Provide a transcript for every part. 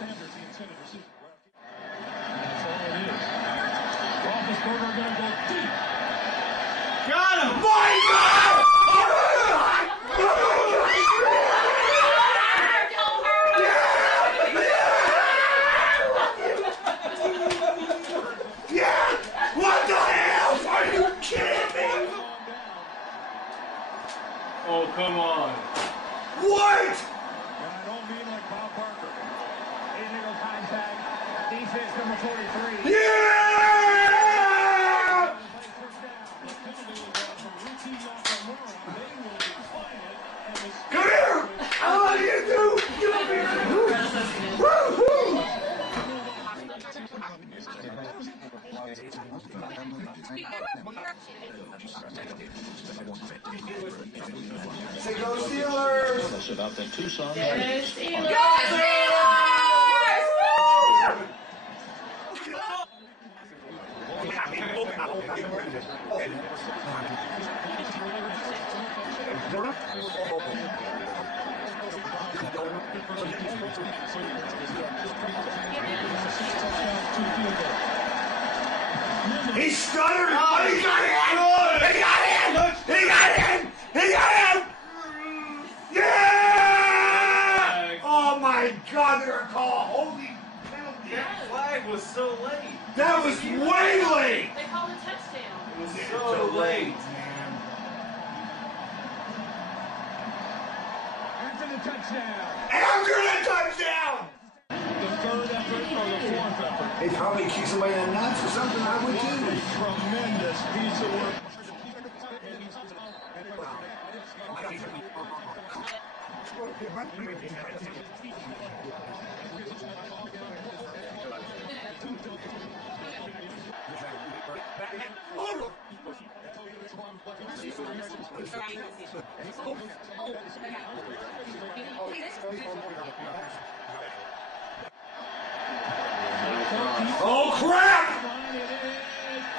Sanders, the intended receiver. That's all it is. Roethlisberger going to go deep. Got him! My God! Yeah! What the hell? Are you kidding me? Oh, come on. What? And I don't mean like Bob Barker. Illegal contact. Defense number 43. Yeah! Come here! I love you too! Come here! Woo-hoo! Say go Steelers! That's about the Tucson. Go Steelers! He stuttered! Oh, he got in! He got in! He got in! He got in! Yeah! Oh my God, they're a call holding penalty. That flag was so late. That was way late! They called a touchdown. It was so late. man. After the touchdown. After the touchdown! The third effort or the fourth effort. They probably kick somebody in the nuts or something, I would too. Tremendous piece of work. Oh crap!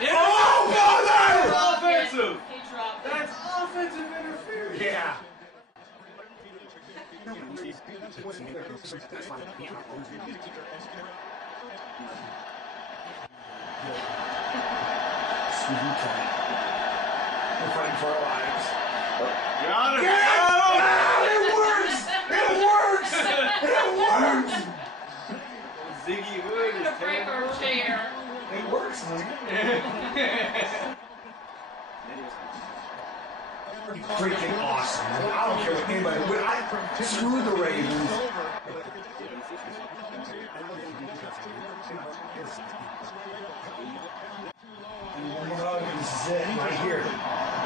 Oh mother! Offensive! He dropped it. That's offensive interference. Yeah. We're fighting for our lives. Got him! Yeah! It works! It works! It works! Ziggy Hood We're is gonna break our chair. It works, man. Freaking awesome. Man. I don't care what anybody would. Screw the Ravens. This is it right here.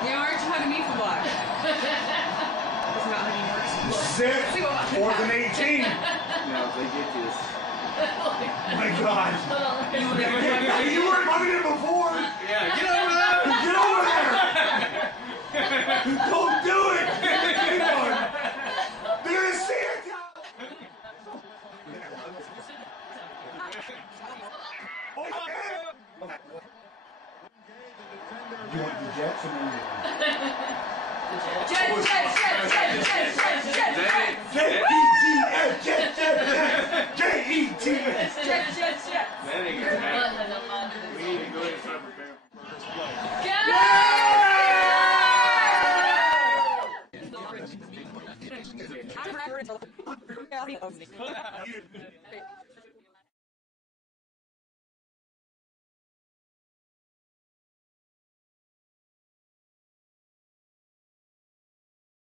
Yeah, why aren't you hugging me for what? It's not hugging yours. This is it. 4th and 18. Now, if they get this. My God. You weren't hugging it before. Yeah, get over there! Get over there. Don't do it. Come on. They're going to see it. You want the Jets or the Jets. J-E-T-S, Jets, J-E-T-S. That ain't gonna happen. We need to go ahead and start preparing for this play. Go!